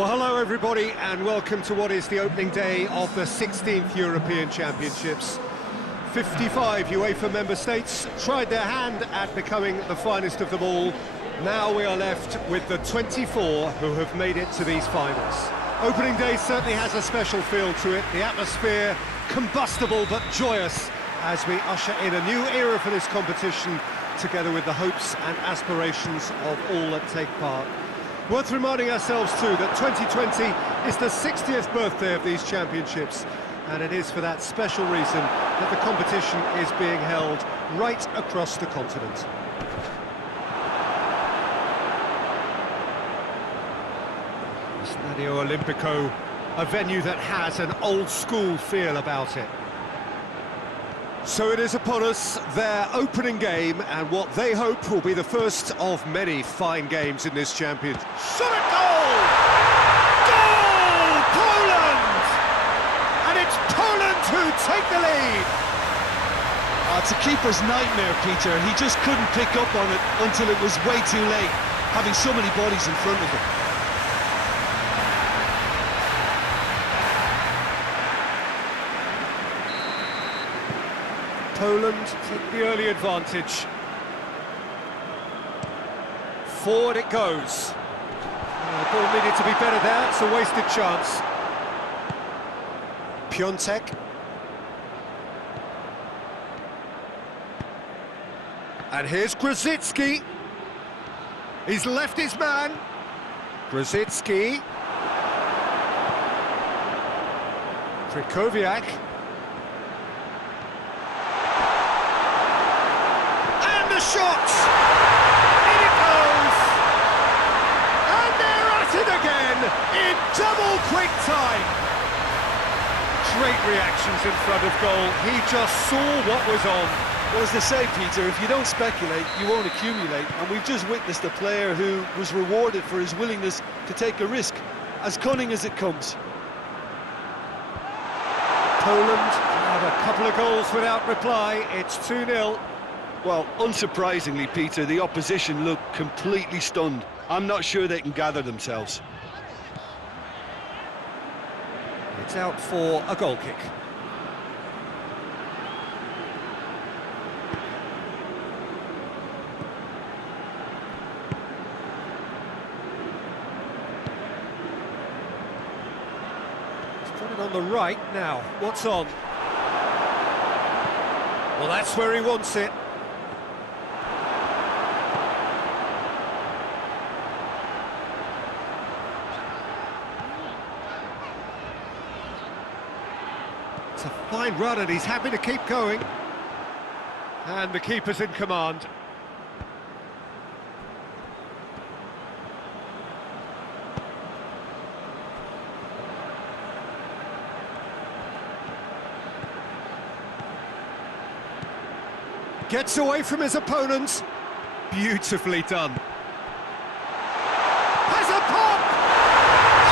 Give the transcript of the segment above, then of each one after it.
Well, hello everybody, and welcome to what is the opening day of the 16th European Championships. 55 UEFA member states tried their hand at becoming the finest of them all. Now we are left with the 24 who have made it to these finals. Opening day certainly has a special feel to it. The atmosphere combustible but joyous as we usher in a new era for this competition, together with the hopes and aspirations of all that take part. Worth reminding ourselves too that 2020 is the 60th birthday of these championships, and it is for that special reason that the competition is being held right across the continent. Stadio Olimpico, a venue that has an old-school feel about it. So it is upon us, their opening game, and what they hope will be the first of many fine games in this championship. Shot at goal! Goal! Poland! And it's Poland who take the lead! It's a keeper's nightmare, Peter. He just couldn't pick up on it until it was way too late, having so many bodies in front of him. Poland take the early advantage. Forward it goes. The ball needed to be better there, it's a wasted chance. Piontek. And here's Grosicki. He's left his man. Grosicki. Krychowiak. Shot! In it goes! And they're at it again in double quick time! Great reactions in front of goal. He just saw what was on. Well, as they say, Peter, if you don't speculate, you won't accumulate. And we've just witnessed a player who was rewarded for his willingness to take a risk, as cunning as it comes. Poland have a couple of goals without reply. It's 2-0. Well, unsurprisingly, Peter, the opposition look completely stunned. I'm not sure they can gather themselves. It's out for a goal kick. He's got it on the right now. What's on? Well, that's where he wants it. It's a fine run and he's happy to keep going. And the keeper's in command. Gets away from his opponents. Beautifully done. Has a pop!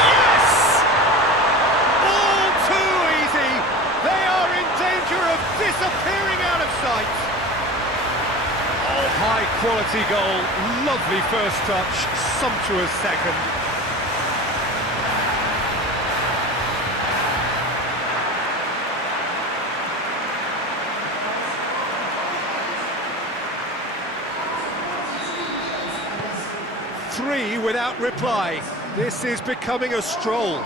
Yes! All too easy. They are in danger of disappearing out of sight. Oh, high quality goal. Lovely first touch. Sumptuous second. Three without reply. This is becoming a stroll.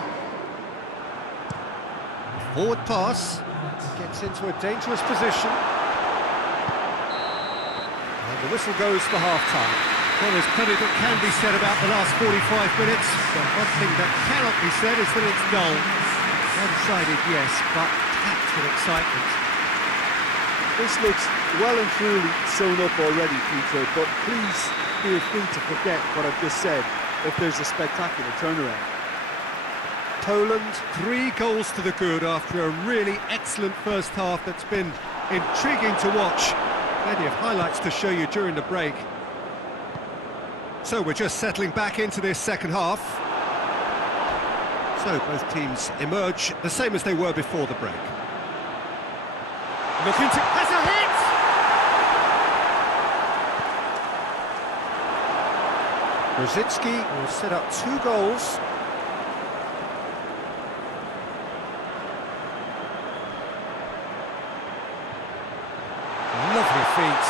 Forward pass. Gets into a dangerous position. And the whistle goes for half-time. Well, there's plenty that can be said about the last 45 minutes, but one thing that cannot be said is that it's dull. One-sided, yes, but packed with excitement. This looks well and truly sewn up already, Peter, but please feel free to forget what I've just said if there's a spectacular turnaround. Poland, 3 goals to the good after a really excellent first half that's been intriguing to watch. Plenty of highlights to show you during the break. So we're just settling back into this second half. So both teams emerge the same as they were before the break. Looking to... has a hit! Grosicki will set up 2 goals. feet.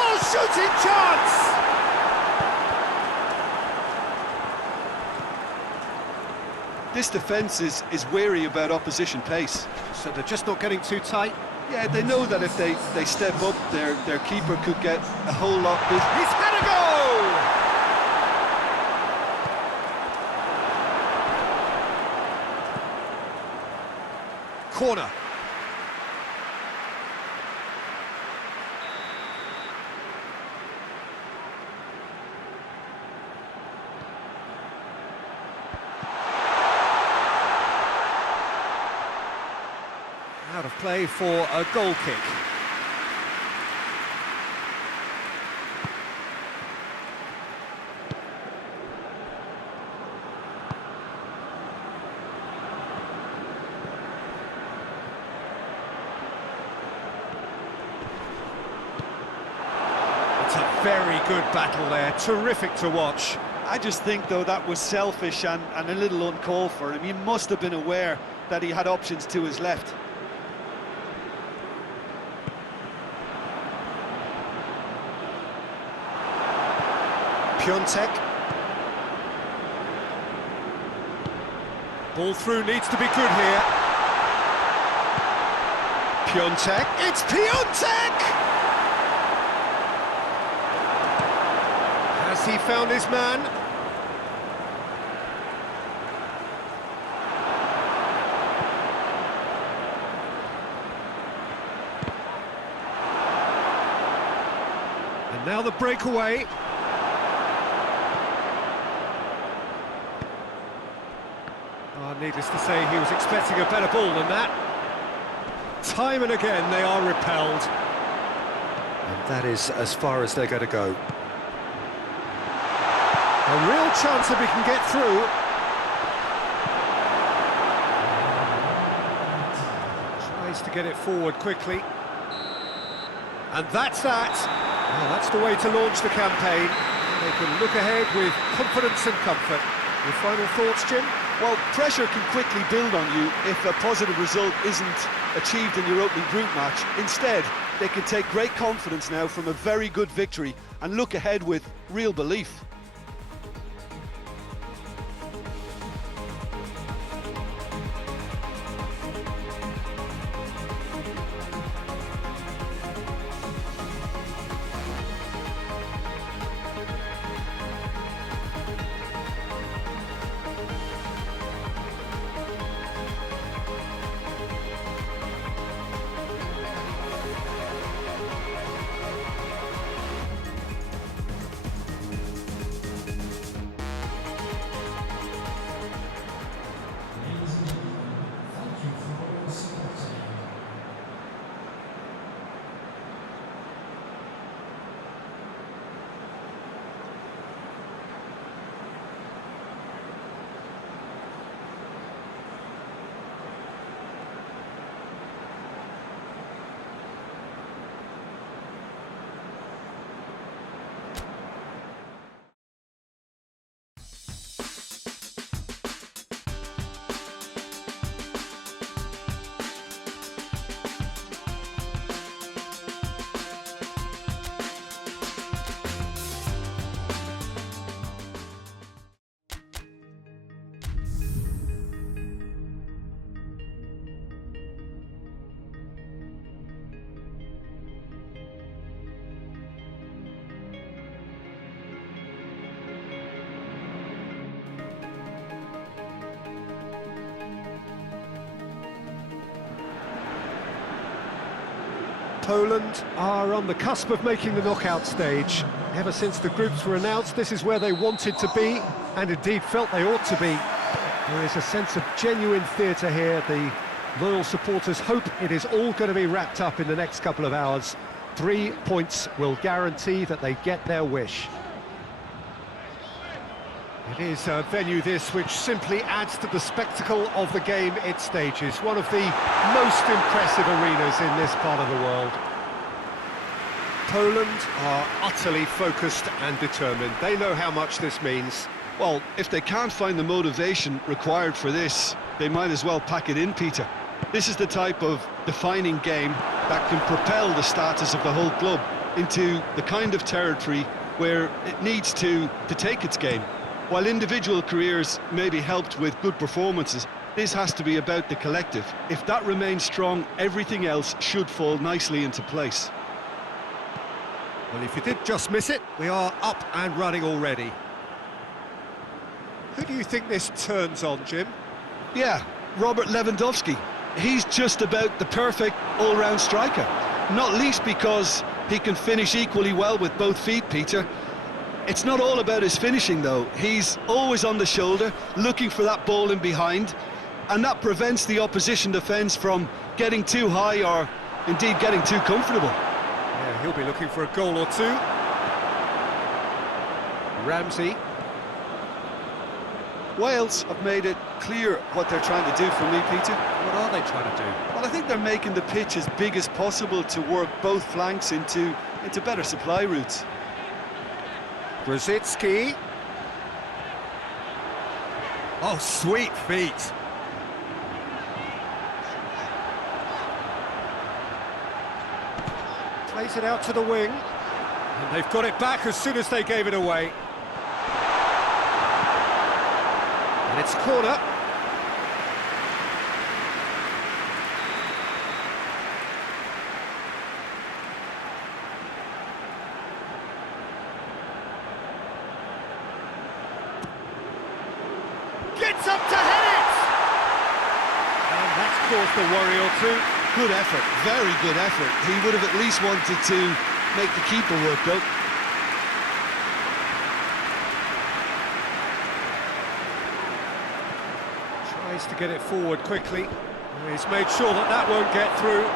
Oh, shooting chance! This defence is wary about opposition pace. So they're just not getting too tight. Yeah, they know that if they step up, their keeper could get a whole lot big. He's had a goal! Corner. Out of play for a goal kick. It's a very good battle there, terrific to watch. I just think, though, that was selfish and a little uncalled for him. He must have been aware that he had options to his left. Piontek. Ball through needs to be good here. Piontek. It's Piontek! Has he found his man? And now the breakaway. Needless to say, he was expecting a better ball than that. Time and again, they are repelled. And that is as far as they're going to go. A real chance that we can get through. Tries to get it forward quickly. And that's that. Well, that's the way to launch the campaign. They can look ahead with confidence and comfort. Your final thoughts, Jim? Well, pressure can quickly build on you if a positive result isn't achieved in your opening group match. Instead, they can take great confidence now from a very good victory and look ahead with real belief. Poland are on the cusp of making the knockout stage. Ever since the groups were announced, this is where they wanted to be, and indeed felt they ought to be. There is a sense of genuine theatre here. The loyal supporters hope it is all going to be wrapped up in the next couple of hours. 3 points will guarantee that they get their wish. It is a venue this which simply adds to the spectacle of the game it stages. One of the most impressive arenas in this part of the world. Poland are utterly focused and determined. They know how much this means. Well, if they can't find the motivation required for this, they might as well pack it in, Peter. This is the type of defining game that can propel the status of the whole club into the kind of territory where it needs to take its game. While individual careers may be helped with good performances, this has to be about the collective. If that remains strong, everything else should fall nicely into place. Well, if you did just miss it, we are up and running already. Who do you think this turns on, Jim? Yeah, Robert Lewandowski. He's just about the perfect all-round striker. Not least because he can finish equally well with both feet, Peter. It's not all about his finishing, though. He's always on the shoulder, looking for that ball in behind, and that prevents the opposition defence from getting too high or indeed getting too comfortable. Yeah, he'll be looking for a goal or two. Ramsey. Wales have made it clear what they're trying to do for me, Peter. What are they trying to do? Well, I think they're making the pitch as big as possible to work both flanks into better supply routes. Brzezinski. Oh, sweet feet. Plays it out to the wing. And they've got it back as soon as they gave it away. And it's a corner. Gets up to head it! And that's caused a worry or two. Good effort, very good effort. He would have at least wanted to make the keeper work, though. Tries to get it forward quickly. He's made sure that that won't get through.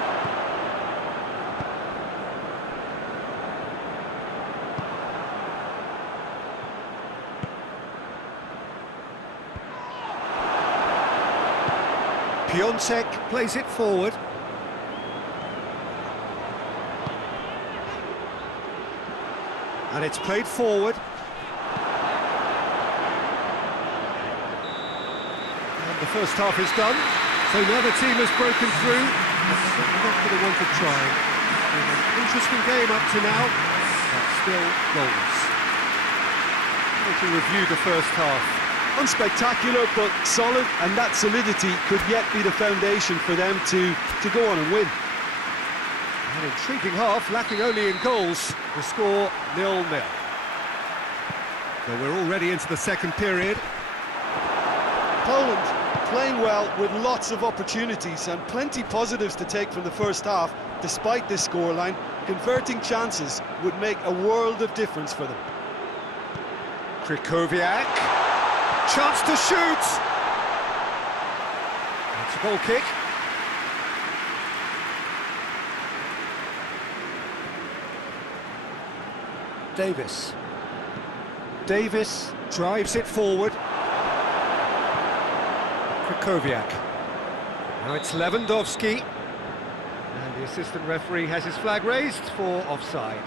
Piontek plays it forward. And it's played forward. And the first half is done. So now the team has broken through. Not going to want to try. An interesting game up to now, but still goals. To review the first half. Unspectacular, but solid, and that solidity could yet be the foundation for them to go on and win. An intriguing half, lacking only in goals. The score 0-0. So we're already into the second period. Poland playing well with lots of opportunities and plenty positives to take from the first half. Despite this scoreline, converting chances would make a world of difference for them. Krychowiak. Chance to shoot! It's a goal kick. Davis. Davis drives it forward. Krychowiak. Now it's Lewandowski. And the assistant referee has his flag raised for offside.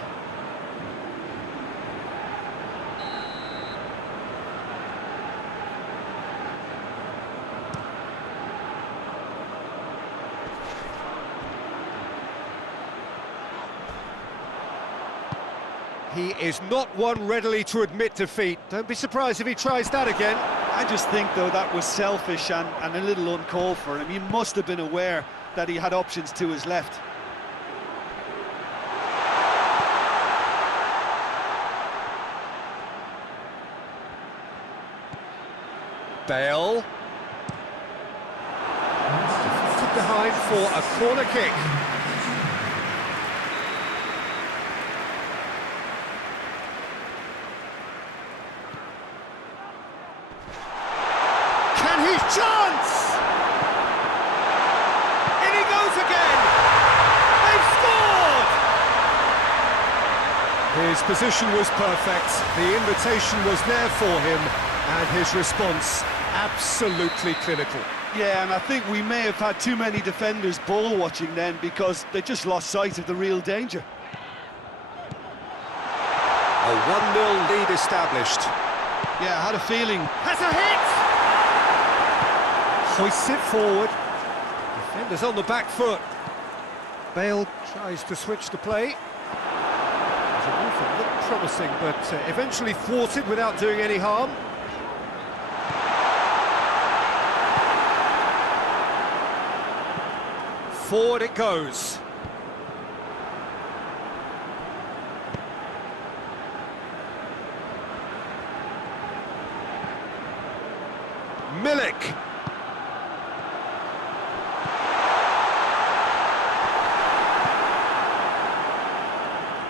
He is not one readily to admit defeat. Don't be surprised if he tries that again. I just think, though, that was selfish and a little uncalled for him. He must have been aware that he had options to his left. Bale. Deflected behind for a corner kick. Chance! In he goes again! They've scored! His position was perfect, the invitation was there for him, and his response absolutely clinical. Yeah, and I think we may have had too many defenders ball watching then because they just lost sight of the real danger. A 1-0 lead established. Yeah, I had a feeling. Has a hit! Hoists it forward. Defenders on the back foot. Bale tries to switch the play. There's a move that looked promising, but eventually thwarted without doing any harm. Forward it goes. Milik.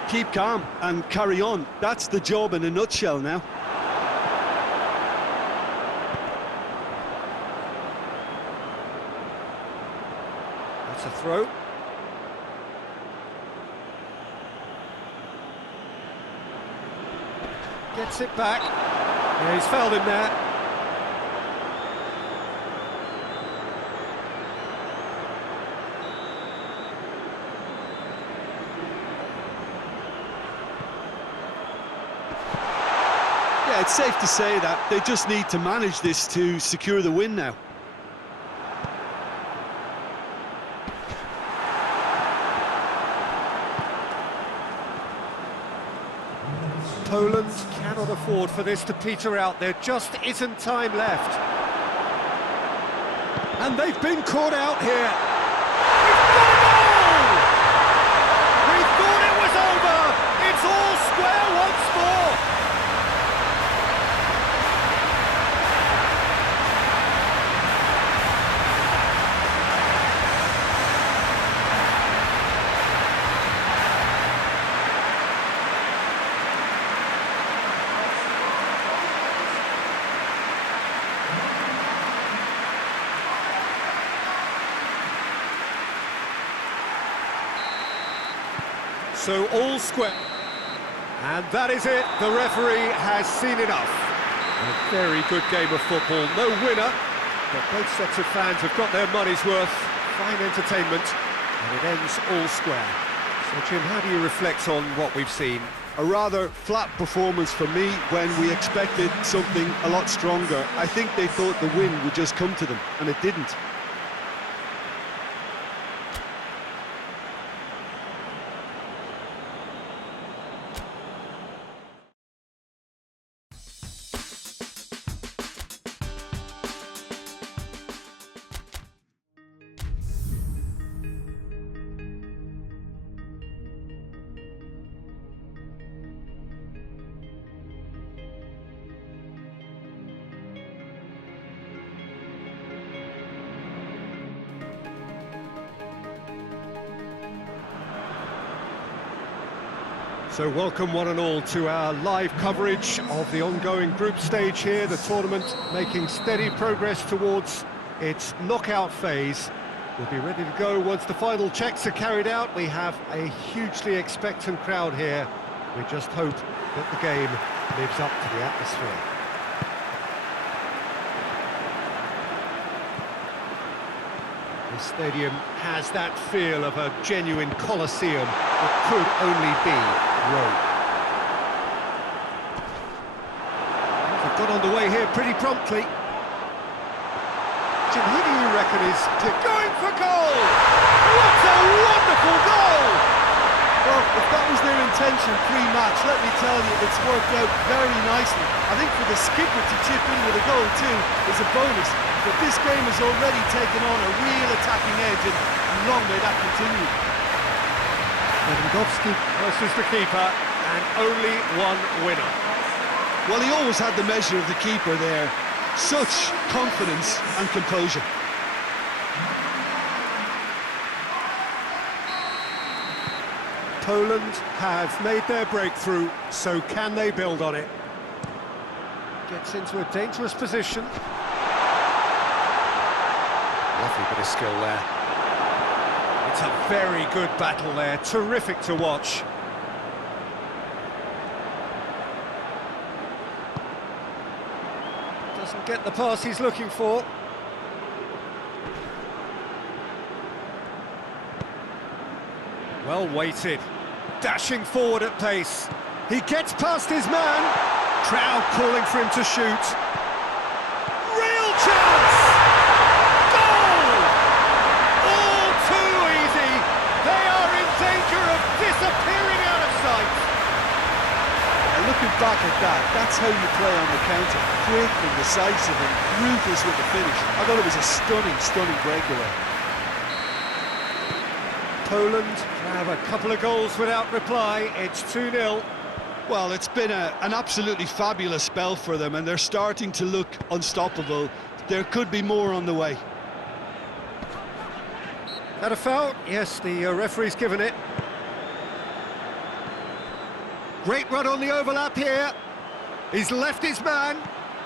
Keep calm and carry on. That's the job in a nutshell now. That's a throw. Gets it back. Yeah, he's fouled him there. Yeah, it's safe to say that they just need to manage this to secure the win now. Poland cannot afford for this to peter out. There just isn't time left. And they've been caught out here. We thought it was over. It's all square once more. So all square. And that is it. The referee has seen enough. A very good game of football. No winner, but both sets of fans have got their money's worth. Fine entertainment, and it ends all square. So, Jim, how do you reflect on what we've seen? A rather flat performance for me when we expected something a lot stronger. I think they thought the win would just come to them, and it didn't. So welcome one and all to our live coverage of the ongoing group stage here, the tournament making steady progress towards its knockout phase. We'll be ready to go once the final checks are carried out. We have a hugely expectant crowd here. We just hope that the game lives up to the atmosphere. This stadium has that feel of a genuine Colosseum that could only be Rome. They've got underway here pretty promptly. Jim, who do you reckon is going for goal? What a wonderful goal! Well, if that was their intention pre-match, let me tell you, it's worked out very nicely. I think for the skipper to chip in with a goal too is a bonus. But this game has already taken on a real attacking edge, and long may that continue. Lewandowski versus the keeper, and only one winner. Well, he always had the measure of the keeper there. Such confidence and composure. Poland have made their breakthrough, so can they build on it? Gets into a dangerous position. Lovely bit of skill there. It's a very good battle there, terrific to watch. Doesn't get the pass he's looking for. Well weighted, dashing forward at pace. He gets past his man. Crowd calling for him to shoot. Real chance! Goal! That's how you play on the counter. Quick and decisive and ruthless with the finish. I thought it was a stunning breakaway. Poland have a couple of goals without reply. It's 2-0. Well, it's been an absolutely fabulous spell for them, and they're starting to look unstoppable. There could be more on the way. Had a foul? Yes, the referee's given it. Great run on the overlap here. He's left his man.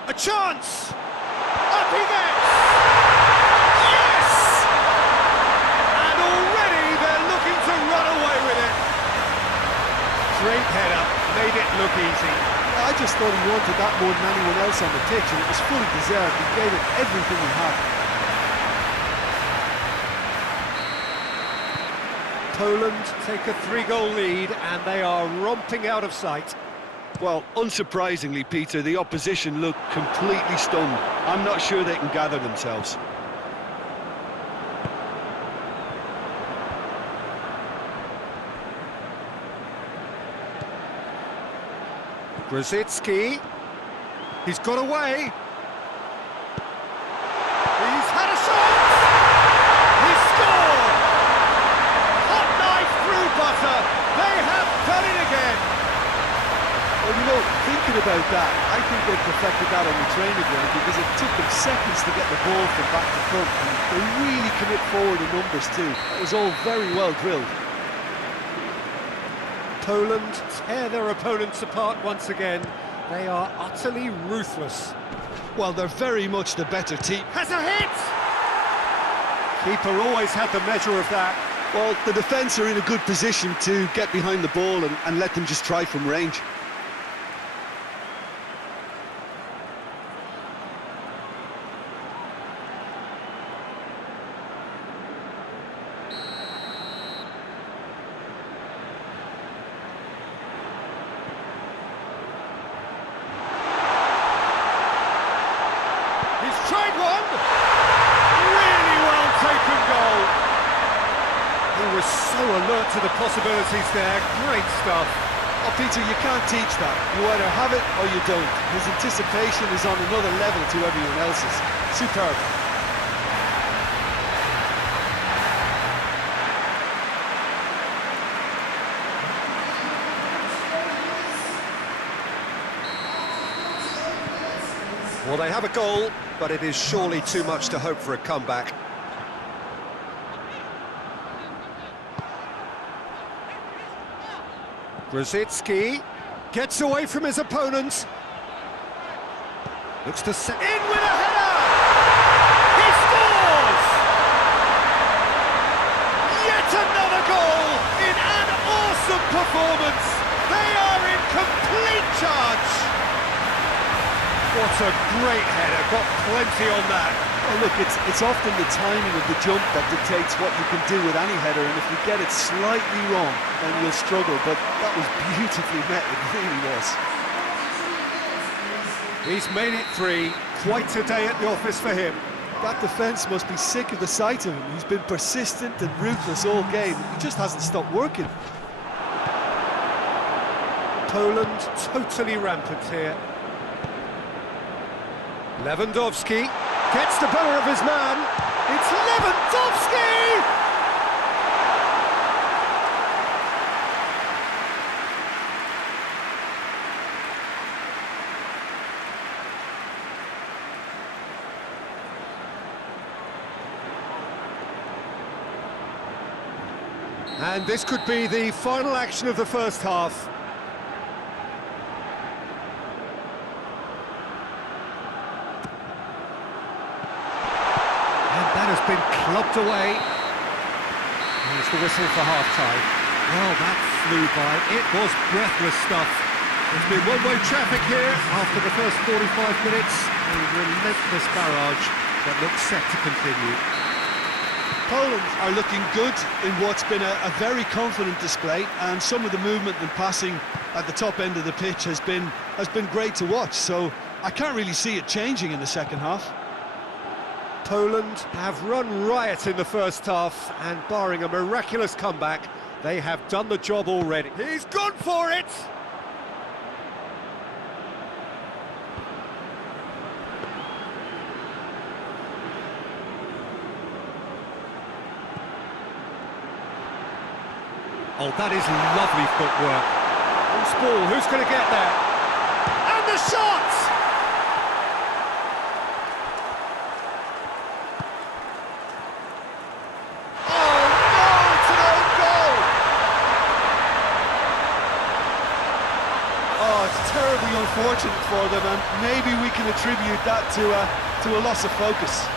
A chance! Up he gets! Yes! And already they're looking to run away with it. Great header, made it look easy. I just thought he wanted that more than anyone else on the pitch, and it was fully deserved. He gave it everything he had. Poland take a 3-goal lead, and they are romping out of sight. Well, unsurprisingly, Peter, the opposition look completely stunned. I'm not sure they can gather themselves. Grosicki, he's got away. He's had a shot! He's scored! Hot knife through butter. They have done it again. Well, you know, thinking about that, I think they perfected that on the training ground because it took them seconds to get the ball from back to front, and they really commit forward in numbers too. That was all very well drilled. Poland tear their opponents apart once again. They are utterly ruthless. Well, they're very much the better team. Has a hit! Keeper always had the measure of that. Well, the defence are in a good position to get behind the ball and let them just try from range. Tried one! Really well taken goal. He was so alert to the possibilities there. Great stuff. Oh, Peter, you can't teach that. You either have it or you don't. His anticipation is on another level to everyone else's. Superb. Well, they have a goal, but it is surely too much to hope for a comeback. Grosicki gets away from his opponent. Looks to set in with a header! He scores! Yet another goal in an awesome performance! They are in complete charge! What a great header, got plenty on that. Well, look, it's often the timing of the jump that dictates what you can do with any header, and if you get it slightly wrong, then you'll struggle, but that was beautifully met, it really was. He's made it 3, quite a day at the office for him. That defence must be sick of the sight of him. He's been persistent and ruthless all game. He just hasn't stopped working. Poland totally rampant here. Lewandowski gets the better of his man. It's Lewandowski! And this could be the final action of the first half. Has been clubbed away. Here's the whistle for half-time. Well, that flew by. It was breathless stuff. There's been one-way traffic here after the first 45 minutes. A relentless barrage that looks set to continue. Poland are looking good in what's been a very confident display, and some of the movement and passing at the top end of the pitch has been great to watch. So I can't really see it changing in the second half. Poland have run riot in the first half, and barring a miraculous comeback, they have done the job already. He's gone for it! Oh, that is lovely footwork. Loose ball, who's going to get there? And the shot! Oh no, it's an own goal! Oh, it's terribly unfortunate for them, and maybe we can attribute that to a loss of focus.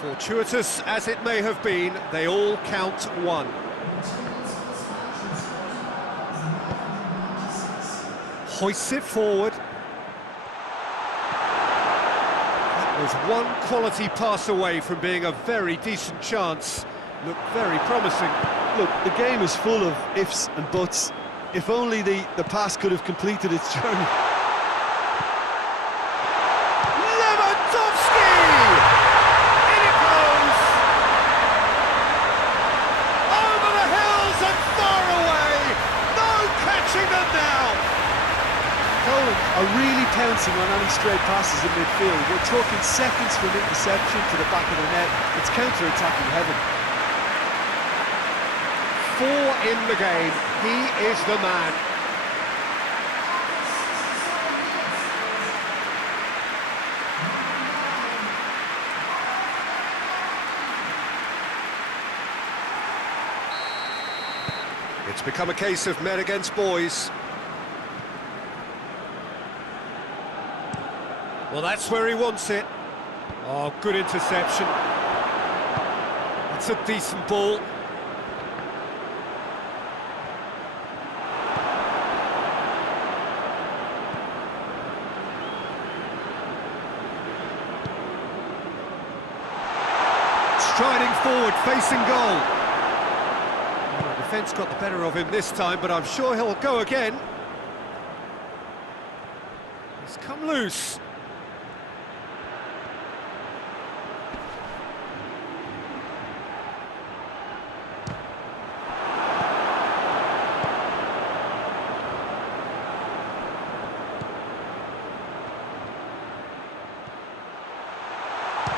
Fortuitous as it may have been, they all count one. Hoists it forward. That was one quality pass away from being a very decent chance. Looked very promising. Look, the game is full of ifs and buts. If only the pass could have completed its journey. Are really pouncing on any straight passes in midfield. We're talking seconds from interception to the back of the net. It's counter-attacking heaven. 4 in the game. He is the man. It's become a case of men against boys. Well, that's where he wants it. Oh, good interception. It's a decent ball. Striding forward, facing goal. Oh, the defence got the better of him this time, but I'm sure he'll go again. He's come loose.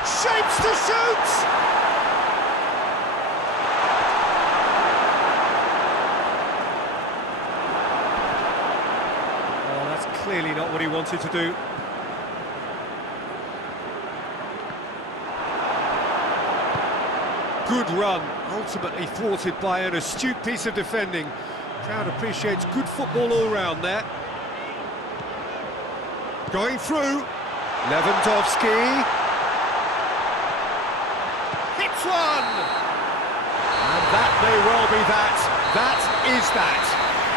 Shapes to shoot! Oh, that's clearly not what he wanted to do. Good run, ultimately thwarted by an astute piece of defending. Crowd appreciates good football all round there. Going through, Lewandowski. One! And that may well be that. That is that.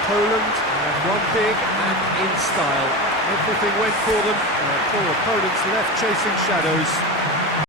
Poland have won big and in style. Everything went for them. Their poor opponents left chasing shadows.